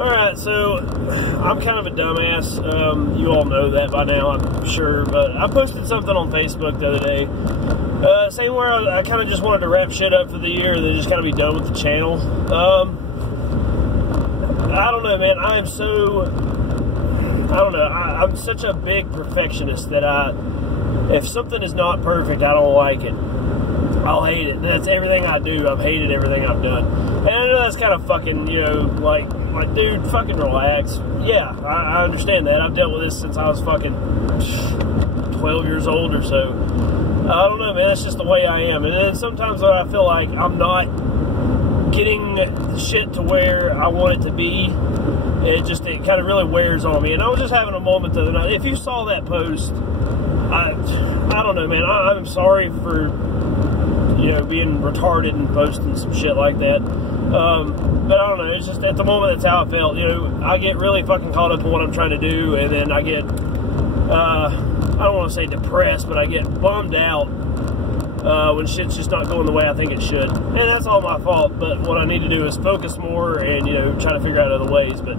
Alright, so I'm kind of a dumbass. You all know that by now, I'm sure. But I posted something on Facebook the other day. Saying where I kind of just wanted to wrap shit up for the year and then just kind of be done with the channel. I don't know, man. I'm such a big perfectionist that if something is not perfect, I don't like it. I'll hate it. That's everything I do. I've hated everything I've done. And I know that's kind of fucking, you know, like, dude, fucking relax. Yeah, I understand that. I've dealt with this since I was fucking 12 years old or so. I don't know, man. That's just the way I am. And then sometimes when I feel like I'm not getting shit to where I want it to be, it kind of really wears on me. And I was just having a moment the other night. If you saw that post, I don't know, man. I'm sorry for, you know, being retarded and posting some shit like that. But I don't know, it's just at the moment that's how I felt. You know, I get really fucking caught up in what I'm trying to do, and then I get, I don't want to say depressed, but I get bummed out when shit's just not going the way I think it should. And that's all my fault, but what I need to do is focus more and, you know, try to figure out other ways. But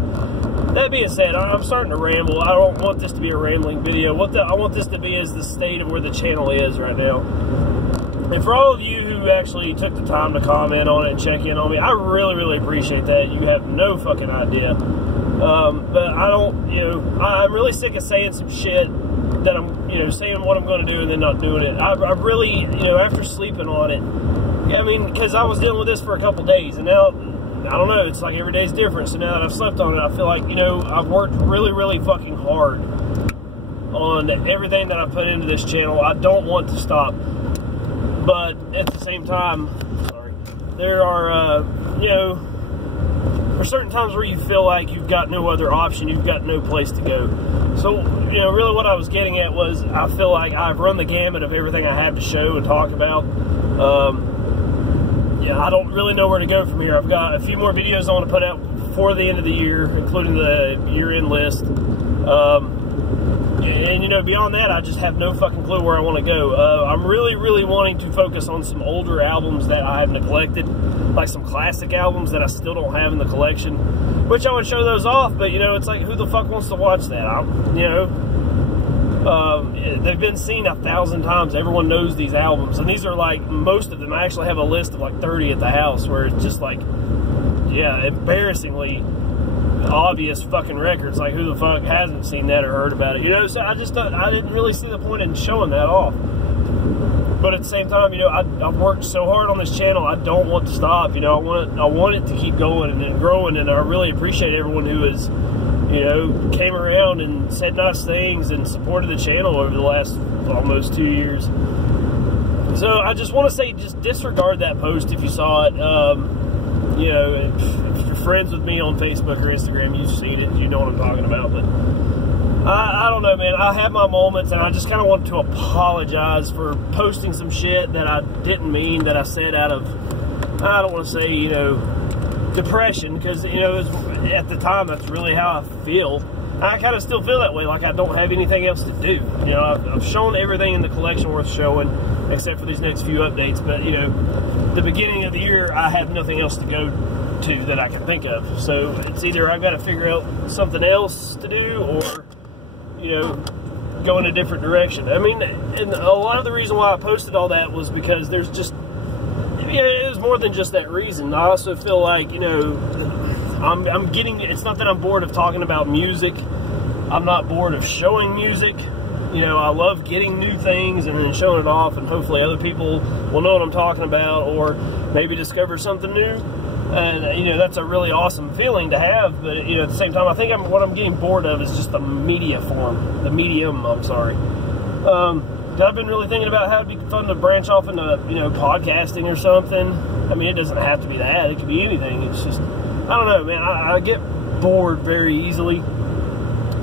that being said, I'm starting to ramble. I don't want this to be a rambling video. I want this to be is the state of where the channel is right now. And for all of you who actually took the time to comment on it and check in on me, I really, really appreciate that. You have no fucking idea. But I don't, you know, I'm really sick of saying some shit that I'm, you know, saying what I'm going to do and then not doing it. I really, you know, after sleeping on it, yeah, I mean, because I was dealing with this for a couple days, and now, I don't know, it's like every day's different. So now that I've slept on it, I feel like, you know, I've worked really, really fucking hard on everything that I put into this channel. I don't want to stop. But at the same time, there are, you know, there's certain times where you feel like you've got no other option, you've got no place to go. So, you know, really what I was getting at was I feel like I've run the gamut of everything I have to show and talk about. Yeah, I don't really know where to go from here. I've got a few more videos I want to put out before the end of the year, including the year-end list. And, you know, beyond that, I just have no fucking clue where I want to go. I'm really, really wanting to focus on some older albums that I have neglected, like some classic albums that I still don't have in the collection, which I would show those off, but, you know, it's like, who the fuck wants to watch that? You know, they've been seen 1,000 times. Everyone knows these albums, and these are, like, most of them. I actually have a list of, like, 30 at the house where it's just, like, yeah, embarrassingly obvious fucking records. Like, who the fuck hasn't seen that or heard about it, you know? So I just thought, I didn't really see the point in showing that off. But at the same time, you know, I've worked so hard on this channel, I don't want to stop. You know, I want it to keep going and growing, and I really appreciate everyone who has, you know, came around and said nice things and supported the channel over the last almost 2 years. So I just want to say, just disregard that post if you saw it. You know, if you're friends with me on Facebook or Instagram, you've seen it, you know what I'm talking about. But I don't know, man. I have my moments, and I just kind of want to apologize for posting some shit that I didn't mean, that I said out of, I don't want to say, you know, depression, because, you know, at the time, that's really how I feel. I kind of still feel that way, like I don't have anything else to do. You know, I've shown everything in the collection worth showing, except for these next few updates. But, you know, the beginning of the year, I have nothing else to go to that I can think of. So it's either I've got to figure out something else to do, or, you know, go in a different direction. I mean, and a lot of the reason why I posted all that was because there's just, you know, it was more than just that reason. I also feel like, you know, I'm getting, it's not that I'm bored of talking about music. I'm not bored of showing music. You know, I love getting new things and then showing it off, and hopefully other people will know what I'm talking about, or maybe discover something new. And, you know, that's a really awesome feeling to have. But, you know, at the same time, I think what I'm getting bored of is just the medium, I'm sorry. I've been really thinking about how it'd be fun to branch off into, you know, podcasting or something. I mean, it doesn't have to be that. It could be anything. It's just, I don't know, man. I get bored very easily.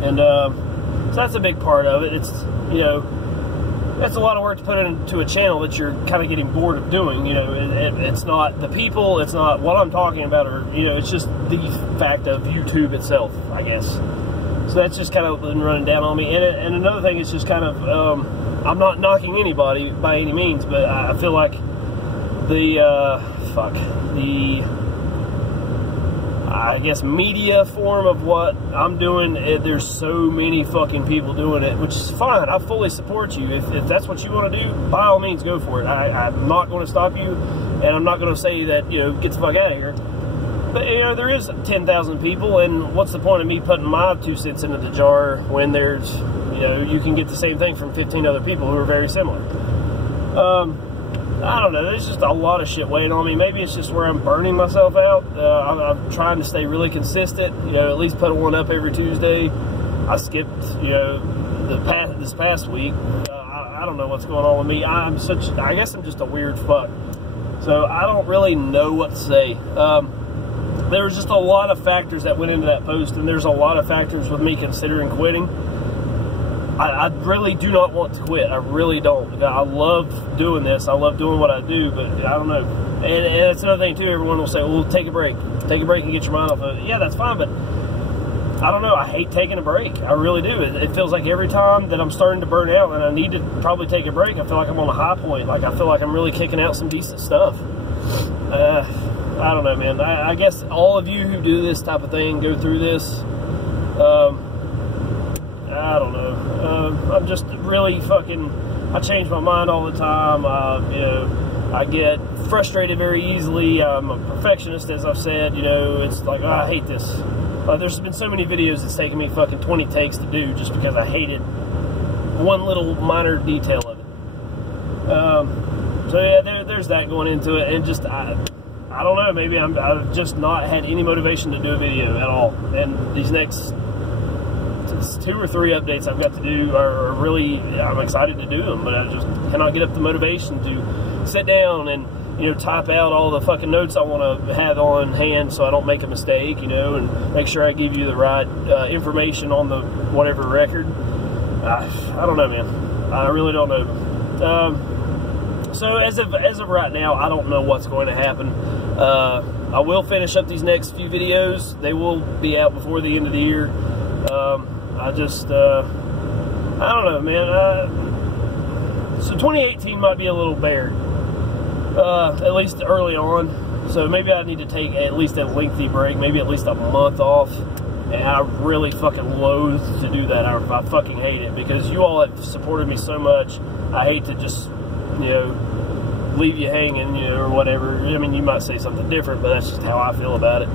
And so that's a big part of it. It's, you know, that's a lot of work to put into a channel that you're kind of getting bored of doing. You know, it's not the people, it's not what I'm talking about, or, you know, it's just the fact of YouTube itself, I guess. So that's just kind of been running down on me. And another thing is just kind of, I'm not knocking anybody by any means, but I feel like I guess, media form of what I'm doing, there's so many fucking people doing it, which is fine. I fully support you. If that's what you want to do, by all means, go for it. I'm not going to stop you, and I'm not going to say that, you know, get the fuck out of here. But, you know, there is 10,000 people, and what's the point of me putting my 2 cents into the jar when there's, you know, you can get the same thing from 15 other people who are very similar. I don't know, there's just a lot of shit weighing on me. Maybe it's just where I'm burning myself out. I'm trying to stay really consistent, you know, at least put one up every Tuesday. I skipped, you know, this past week. I don't know what's going on with me. I guess I'm just a weird fuck. So I don't really know what to say. There was just a lot of factors that went into that post, and there's a lot of factors with me considering quitting. I really do not want to quit. I really don't. I love doing this. I love doing what I do, but I don't know. And it's another thing, too. Everyone will say, well, take a break. Take a break and get your mind off of it. Yeah, that's fine, but I don't know. I hate taking a break. I really do. It feels like every time that I'm starting to burn out and I need to probably take a break, I feel like I'm on a high point. Like, I feel like I'm really kicking out some decent stuff. I don't know, man. I guess all of you who do this type of thing go through this. I don't know. I'm just really fucking, I change my mind all the time. You know, I get frustrated very easily. I'm a perfectionist, as I've said. You know, it's like, oh, I hate this. There's been so many videos it's taken me fucking 20 takes to do just because I hated one little minor detail of it. So yeah, there's that going into it, and just I don't know. Maybe I've just not had any motivation to do a video at all, and these next 2 or 3 updates I've got to do are really, I'm excited to do them, but I just cannot get up the motivation to sit down and, you know, type out all the fucking notes I want to have on hand so I don't make a mistake, you know, and make sure I give you the right information on the whatever record. I don't know, man. I really don't know. So as of right now, I don't know what's going to happen. I will finish up these next few videos. They will be out before the end of the year. I just, I don't know, man. So 2018 might be a little bare, at least early on. So maybe I need to take at least a lengthy break, maybe at least a month off. And I really fucking loathe to do that. I fucking hate it because you all have supported me so much. I hate to just, you know, leave you hanging, you know, or whatever. I mean, you might say something different, but that's just how I feel about it.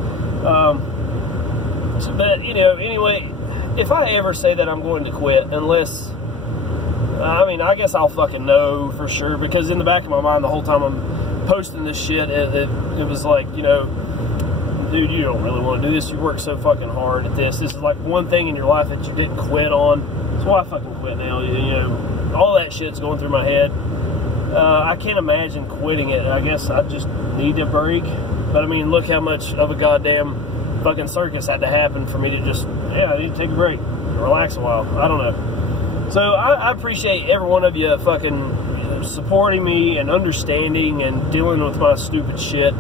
But, you know, anyway, if I ever say that I'm going to quit, unless, I mean, I guess I'll fucking know for sure, because in the back of my mind the whole time I'm posting this shit, it was like, you know, dude, you don't really want to do this. You work so fucking hard at this. This is like one thing in your life that you didn't quit on. So why fucking quit now? You know, all that shit's going through my head. I can't imagine quitting it. I guess I just need a break. But I mean, look how much of a goddamn fucking circus had to happen for me to just, yeah, I need to take a break and relax a while. I don't know. So I appreciate every one of you fucking supporting me and understanding and dealing with my stupid shit.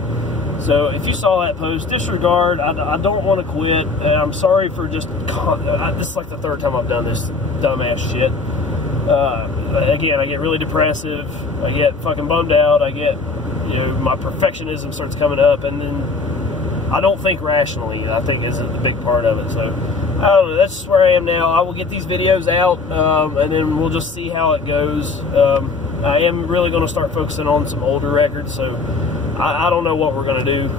So if you saw that post, disregard. I don't want to quit. I'm sorry for just, this is like the 3rd time I've done this dumbass shit. Again, I get really depressive. I get fucking bummed out. I get, you know, my perfectionism starts coming up, and then I don't think rationally, I think is a big part of it. So I don't know, that's just where I am now. I will get these videos out, and then we'll just see how it goes. I am really going to start focusing on some older records, so I don't know what we're going to do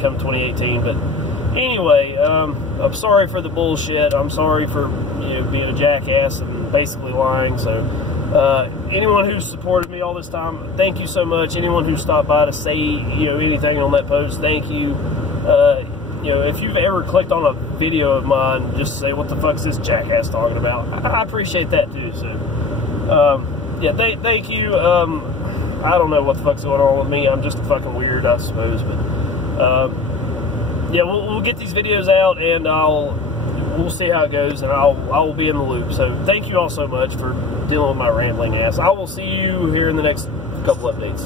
come 2018, but anyway, I'm sorry for the bullshit. I'm sorry for, you know, being a jackass and basically lying. So anyone who's supported me all this time, thank you so much. Anyone who stopped by to say, you know, anything on that post, thank you. You know, if you've ever clicked on a video of mine, just say, what the fuck is this jackass talking about? I appreciate that too. So yeah, thank you. I don't know what the fuck's going on with me. I'm just a fucking weird, I suppose. But yeah, we'll get these videos out, and we'll see how it goes, and I will be in the loop. So thank you all so much for dealing with my rambling ass. I will see you here in the next couple updates.